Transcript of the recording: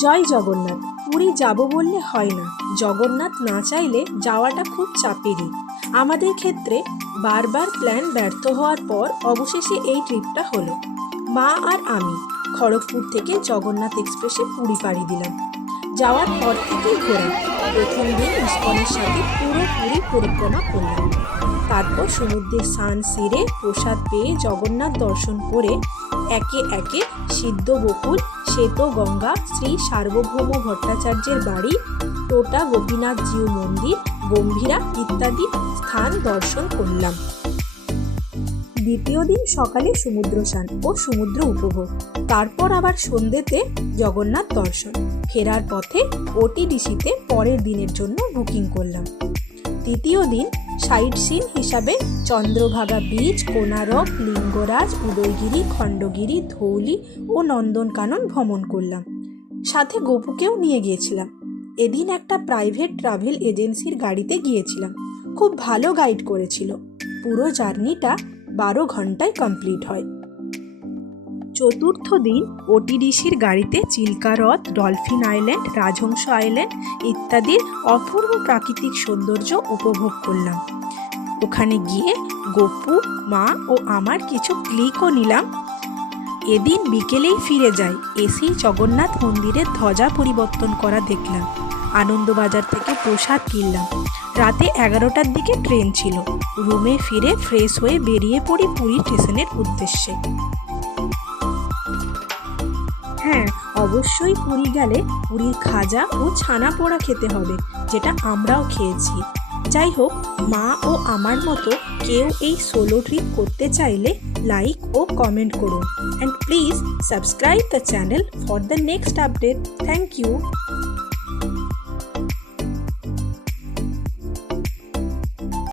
জয় জগন্নাথ। পুরী যাব বললে হয় না, জগন্নাথ না চাইলে যাওয়াটা খুব চাপেরই। আমাদের ক্ষেত্রে বারবার প্ল্যান ব্যর্থ হওয়ার পর অবশেষে এই ট্রিপটা হলো। মা আর আমি খড়গপুর থেকে জগন্নাথ এক্সপ্রেসে পুরী পাড়ি দিলাম। যাওয়ার পর থেকেই ঘোরা। প্রথম দিন ইস্কনের সাথে পুরো পুরী পরিক্রমা করলাম। তারপর সমুদ্রে স্নান সেরে প্রসাদ পেয়ে জগন্নাথ দর্শন করে একে একে সিদ্ধ বকুল, শ্বেত গঙ্গা, শ্রী সার্বভৌম ভট্টাচার্যের বাড়ি, টোটা গোপীনাথ জিউ মন্দির, গম্ভীরা ইত্যাদি স্থান দর্শন করলাম। দ্বিতীয় দিন সকালে সমুদ্র স্নান ও সমুদ্র উপভোগ, তারপর আবার সন্ধ্যেতে জগন্নাথ দর্শন। ফেরার পথে ওটিডিসিতে পরের দিনের জন্য বুকিং করলাম। তৃতীয় দিন সাইট সিন হিসাবে চন্দ্রভাগা বিচ, কোনারক, লিঙ্গরাজ, উদয়গিরি, খণ্ডগিরি, ধৌলি ও নন্দনকানন ভ্রমণ করলাম। সাথে গপুকেও নিয়ে গিয়েছিলাম। এদিন একটা প্রাইভেট ট্রাভেল এজেন্সির গাড়িতে গিয়েছিলাম। খুব ভালো গাইড করেছিল। পুরো জার্নিটা 12 ঘন্টায় কমপ্লিট হয়। চতুর্থ দিন ওটিডিসির গাড়িতে চিল্কা হ্রদ, ডলফিন আইল্যান্ড, রাজহংস আইল্যান্ড ইত্যাদির অপূর্ব প্রাকৃতিক সৌন্দর্য উপভোগ করলাম। ওখানে গিয়ে গপু, মা ও আমার কিছু ক্লিকও নিলাম। এদিন বিকেলেই ফিরে যাই। এসেই জগন্নাথ মন্দিরের ধ্বজা পরিবর্তন করা দেখলাম। আনন্দবাজার থেকে প্রসাদ কিনলাম। রাতে 11টার দিকে ট্রেন ছিল। রুমে ফিরে ফ্রেশ হয়ে বেরিয়ে পড়ি পুরী স্টেশনের উদ্দেশ্যে। হ্যাঁ, অবশ্যই পুরী গেলে পুরীর খাজা ও ছানা পোড়া খেতে হবে, যেটা আমরাও খেয়েছি। যাই হোক, মা ও আমার মতো কেউ এই সোলো ট্রিপ করতে চাইলে লাইক ও কমেন্ট করুন। And please subscribe the channel for the next update. Thank you.